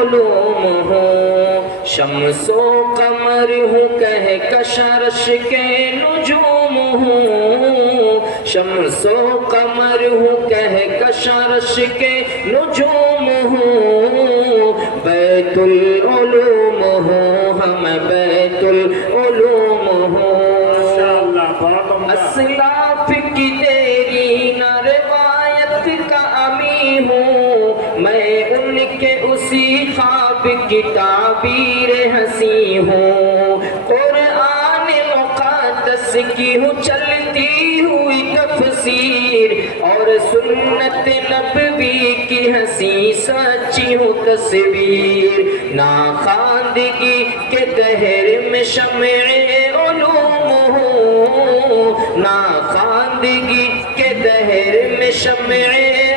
علوم ہوں، شمس و قمر ہوں کہکشرش کے نجوم ہوں، شمس و قمر ہوں کہکشرش کے نجوم ہوں، بیت العلوم ہوں ہم بیت العلوم ہوں۔ اسلاف کی تیری نہ روایت کا امی ہوں، میں ان کے اسی خواب کی تعبیر ہنسی ہوں، قرآن مقدس کی ہوں چلتی ہوئی تفسیر، اور سنت نبوی کی ہنسی سچی ہوں تصویر، ناخواندگی کے دہر میں شمع علوم ہوں، ناخواندگی کے دہر میں شمع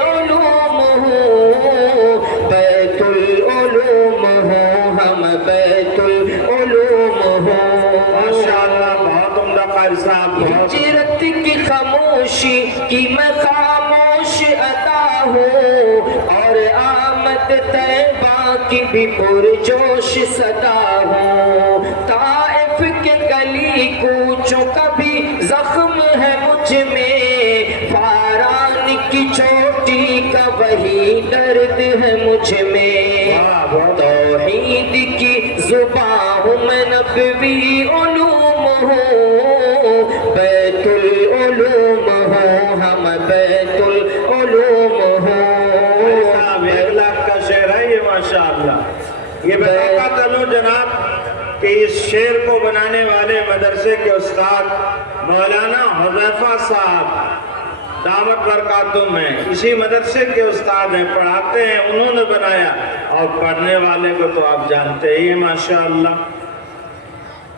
علوم ہوں، بیت العلوم ہوں ہم بیت العلوم ہوں۔ ماشاءاللہ بہت عمدہ قاری صاحب، ہجرت کی خاموشی کی میں خاموش ادا ہوں، اور آمد طیبہ کی بھی پرجوش صدا ہوں، طائف کے گلی کوچوں کا بھی زخم ہے مجھ میں، فاران کی چوٹی کا وہی درد ہے مجھ میں، توحید کی زبان ہوں میں نبوی علوم ہوں، بیت العلوم ہوں ہم بیت العلوم ہوں۔ 1,00,000 کا شعر ہے یہ ماشاءاللہ۔ یہ بتاتا چلو جناب کہ اس شعر کو بنانے والے مدرسے کے استاد مولانا حذیفہ صاحب دعوت برکاتہم ہیں، اسی مدرسے کے استاد ہیں، پڑھاتے ہیں، انہوں نے بنایا، اور پڑھنے والے کو تو آپ جانتے ہی ہیں ماشاءاللہ۔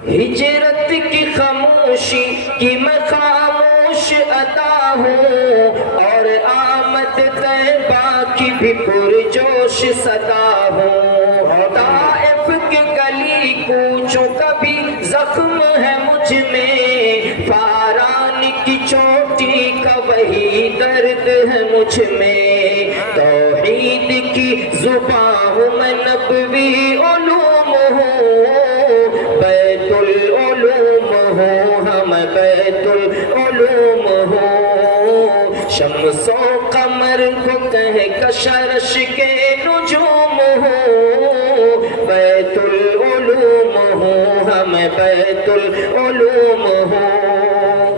ہجرت کی خاموشی کی میں خاموش ادا ہوں، اور آمد طیبہ کی بھی پرجوش صدا ہوں، طائف کے گلی کوچوں کا بھی زخم ہے مجھ میں، فاران کی چوٹی کا وہی درد ہے مجھ میں، توحید کی زبان ہوں میں نبوی علوم ہوں، بیت العلوم ہوں ہم بیت العلوم ہوں، شمس و قمر کو کہکشرش کے نجوم ہوں، بیت العلوم ہوں ہم بیت العلوم ہوں،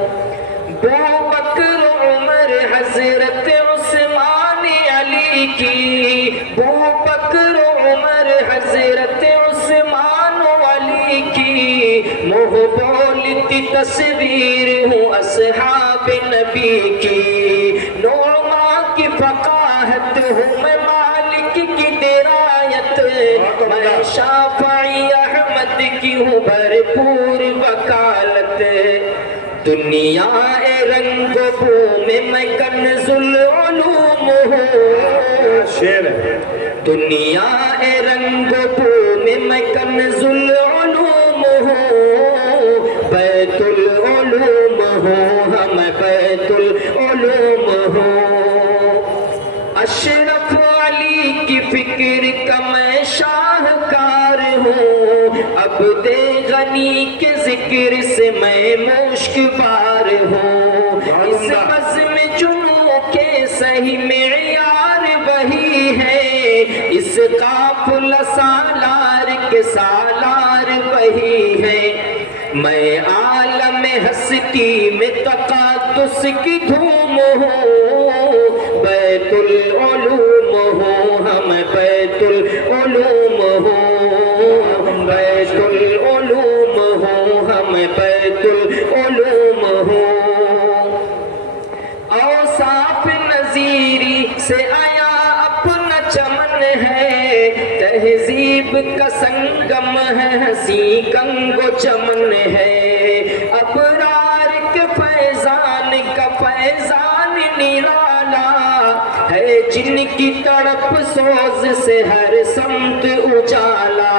بوبکر عمر حضرت عثمان علی کی، بوبکر عمر حضرت عثمان علی کی، منہ بولتی تصویر ہوں اصحاب نبی کی، نعمان کی فقاہت ہوں میں مالک کی درایت، میں شافعی احمد کی ہوں بھرپور وکالت، دنیا رنگ و بو میں کنز العلوم ہوں، دنیا رنگ و بو میں کنز العلوم ہوں، بیت العلوم ہوں ہم بیت العلوم ہوں، اشرف علی کی فکر کا میں شاہکار ہوں، عبد غنی کے ذکر سے میں مشک بار ہوں، اس بزم جنوں کے صحیح معیار وہی ہے، اس قافلہ سالار کے سالار وہی ہے، میں عالم ہستی میں تقدس کی دھوم ہوں، بیت العلوم ہوں ہم بیت العلوم ہوں، بیت العلوم ہوں ہم بیت العلوم ہوں، اوصاف نظیری سے آیا اپنا چمن ہے، تہذیب کا سنگم ہے ہنسی کنگ و چمن ہے، ابرار کے فیضان کا فیضان نرالا ہے، جن کی تڑپ سوز سے ہر سمت اجالا،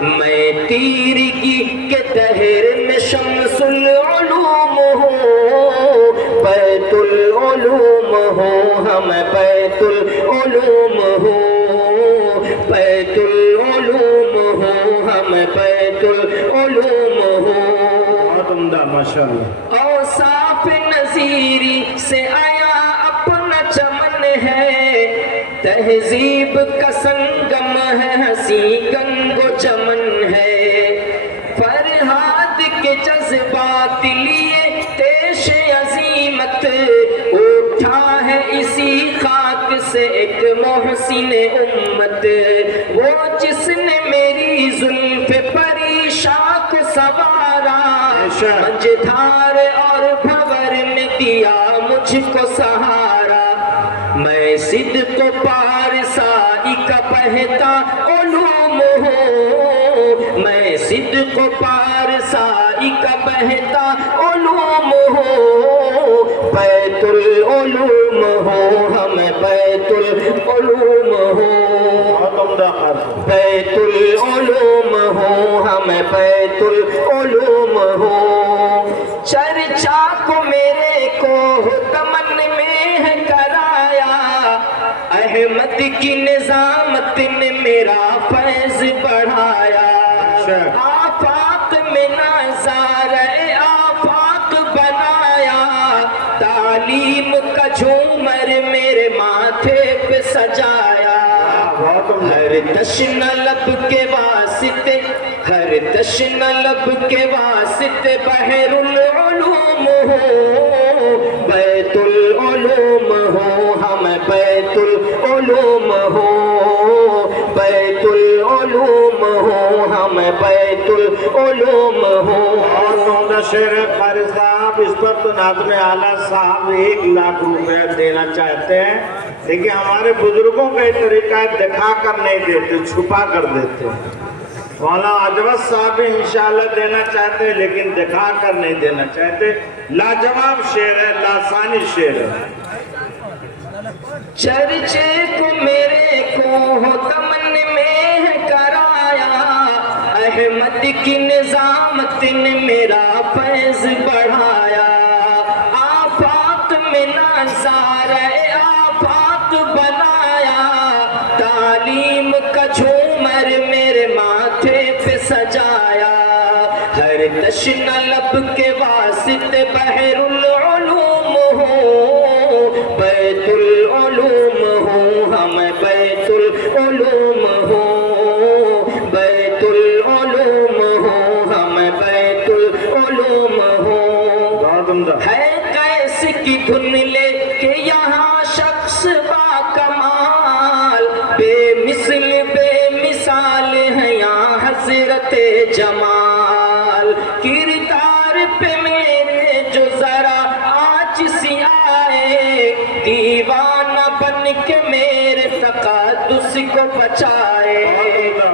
میں تیرگی کے دہر میں شمس العلوم ہوں، بیت العلوم ہوں ہم بیت العلوم ہوں۔ بیت العلوم ہوں ہم بیت العلوم ہوں بہت عمدہ ماشاءاللہ اوصاف نظیری سے آیا اپنا چمن ہے تہذیب کا سنگم ہے ہنسی گنگ و چمن ہے فرہاد کے جذبات لیے تیش عظیمت اٹھا ہے اسی خاک سے ایک محسن امت وہ جس نے میری زلف پری شاخ سوارا منجھدھار اور بھور میں دیا مجھ کو سہارا میں صدق و پارسائی کا بہتا علوم ہوں میں صدق و پارسائی کا بہتا علوم ہوں بیت العلوم ہوں ہم بیت العلوم ہوں بہت عمدہ خاص بیت العلوم ہوں ہم بیت العلوم ہوں چرچا کو میرے کو تمن میں ہے کرایا احمد کی نظامت نے میرا فیض بڑھایا آفاق میں نظارۂ آفاق بنایا تعلیم کا جھومر میرے ماتھے پہ سجایا ہر تشن لب کے واسطے ہر تشن لب کے واسطے بحر العلوم ہوں بیت العلوم ہوں ہم بیت العلوم ہوں بیت العلوم ہوں ہم بیت العلوم ہوں اور عمدہ شعر ہے قاری صاحب اس پر تو ناظم اعلیٰ صاحب 1,00,000 روپے دینا چاہتے ہیں لیکن ہمارے بزرگوں کا یہ طریقہ ہے دکھا کر نہیں دیتے چھپا کر دیتے مولانا عجوت صاحب بھی انشاءاللہ دینا چاہتے ہیں لیکن دکھا کر نہیں دینا چاہتے لاجواب شعر ہے لاسانی شعر ہے چرچے کو میرے کو تمن میں ہے کرایا احمد کی نظامت نے میرا فیض بڑھایا آفاق میں نظارۂ آفاق بنایا تعلیم کا جھومر میرے ماتھے پہ سجایا ہر تشن لب کے واسطے بحر العلوم ہوں بیت العلوم ہوں ہم بیت العلوم ہوں بیت العلوم ہوں ہم بیت العلوم ہوں بہت عمدہ ہے قیس کی دھن لے کے یہاں شخص با کمال بے مثل بے مثال ہے یہاں حضرت جمال کردار پہ میرے جو ذرا آج سی آئے دیوانہ بن کے میرے تقدس کو بچائے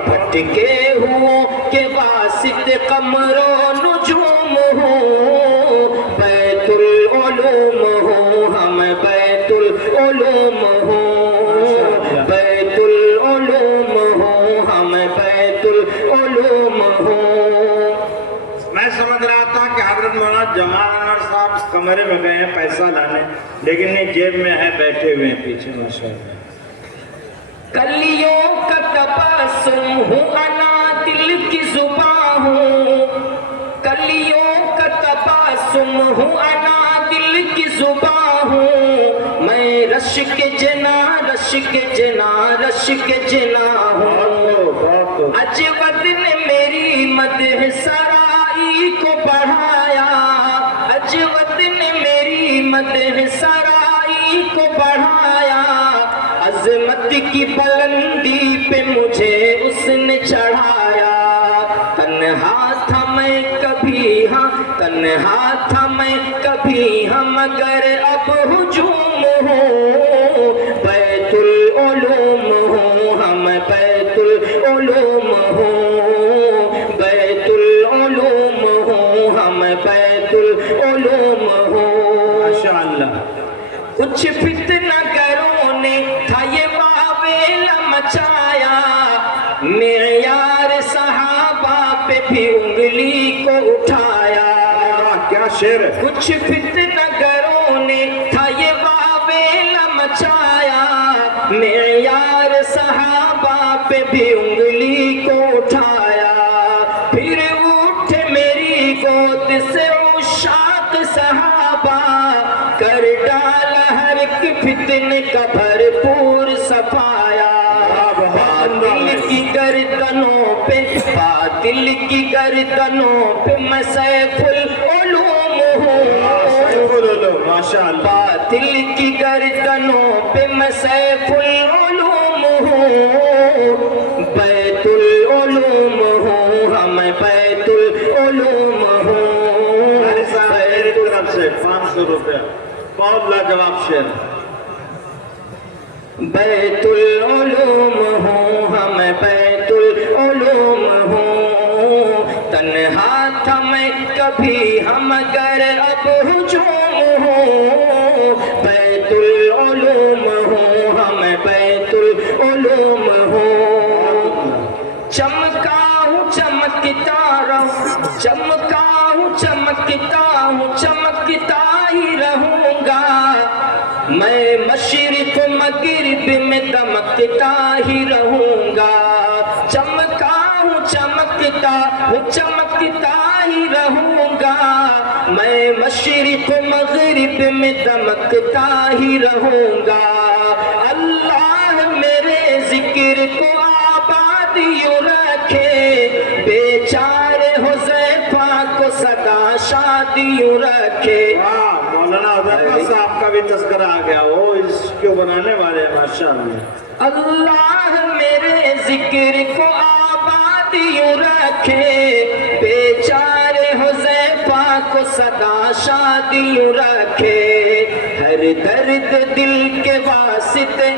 بھٹکے ہوں کے واسطے قمر و نجوم ہوں بیت العلوم ہوں ہم بیت العلوم ہوں بیت العلوم ہوں ہم بیت العلوم ہوں میں سمجھ رہا تھا کہ حضرت مولانا جمال انور صاحب کمرے میں گئے ہیں پیسہ لانے لیکن نہیں جیب میں ہے بیٹھے ہوئے ہیں پیچھے ماشاءاللہ کلیوں کا تبسم ہوں انا دل کی زبان ہوں کلیوں کا تبسم ہوں انا دل کی زبان ہوں میں رش کے جنا رش کے جنا رش کے جنا ہوں اجود نے میری مدح سرائی کو بڑھایا اجود نے میری مدح سرائی کو بڑھایا عظمت کی بلندی پہ مجھے اس نے چڑھایا تنہا تھا میں کبھی ہاں تنہا تھا میں کبھی ہاں مگر اب ہجوم ہوں بیت العلوم ہوں ہم بیت العلوم ہوں بیت العلوم ہوں ہم بیت العلوم ہوں ماشاءاللہ کچھ فتنہ گروں نے تھا یہ واویل مچایا معیار صحابہ پہ بھی انگلی کو اٹھایا کیا شعر ہے کچھ فتنہ گروں نے تھا یہ واویل مچایا معیار صحابہ فتنے کا بھرپور صفایا باطل کی گردنوں پہ باطل کی گردنوں پہ میں سیف العلوم ہوں ماشاء اللہ باطل کی گردنوں پہ میں سیف العلوم ہوں بیت العلوم ہوں ہم بیت العلوم ہوں میری طرف سے 500 روپے بہت لاجواب شعر بیت العلوم ہوں ہم بیت العلوم ہوں تنہا تھا میں کبھی ہم گر اب ہجوم ہوں بیت العلوم ہوں ہم بیت العلوم ہوں چمکا ہوں چمکتا رہوں چمکا ہوں چمکتا ہوں چمکتا ہی رہوں گا میں مشرق مغرب میں دمکتا ہی رہوں گا چمکا ہوں چمکتا ہوں چمکتا ہی رہوں گا میں مشرق مغرب میں دمکتا ہی رہوں گا اللہ میرے ذکر کو آباد یوں رکھے بیچارے حذیفہ کو سدا شادی یوں رکھے مولانا حذیفہ صاحب کا بھی تذکرہ آ گیا وہ اس کو بنانے والے ہیں ماشاءاللہ اللہ میرے ذکر کو آباد یوں رکھے بیچارے حذیفہ کو سدا شادی یوں رکھے ہر درد دل کے واسطے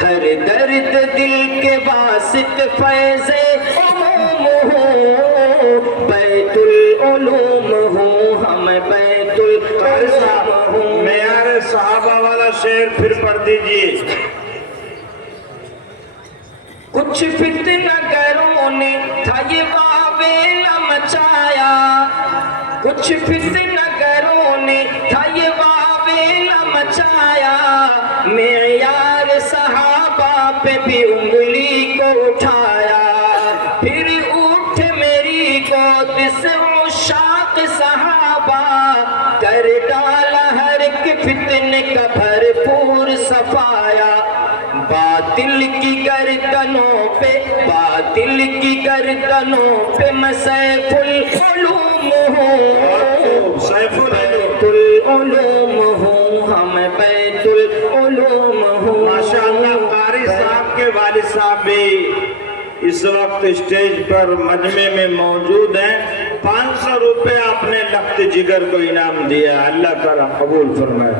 ہر درد دل کے واسطے فیض عموم ہوں بیت العلوم ہوں ہم بیت العلوم ہوں معیار صحابہ والا شعر پھر پڑھ دیجئے کچھ فتنہ گروں نے تھا یہ واویلا مچایا کچھ فتنہ گروں نے تھا یہ واویلا مچایا معیار صحابہ پہ بھی انگلی کو اٹھایا پھر اٹھ میری گود سے عشاق صحابہ کر ڈالا ہر ایک فتنے کا بھرپور صفایا باطل کی گردنوں پہ باطل کی گردنوں پہ میں سیف العلوم ہوں سیف بیت العلوم ہوں ہم بیت العلوم ہوں ماشاءاللہ قاری صاحب کے والد صاحب بھی اس وقت اسٹیج پر مجمع میں موجود ہیں 500 روپے اپنے لخت جگر کو انعام دیا اللہ تعالیٰ قبول فرمائے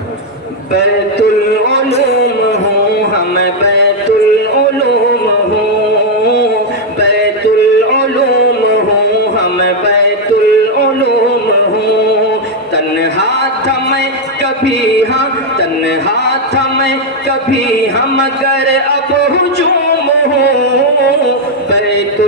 بیت العلوم ہوں ہم بیت العلوم ہوں بیت العلوم ہوں ہم بیت العلوم ہوں تنہا تھا میں کبھی ہاں تنہا تھا میں کبھی ہم گر اب ہجوم ہوں بیت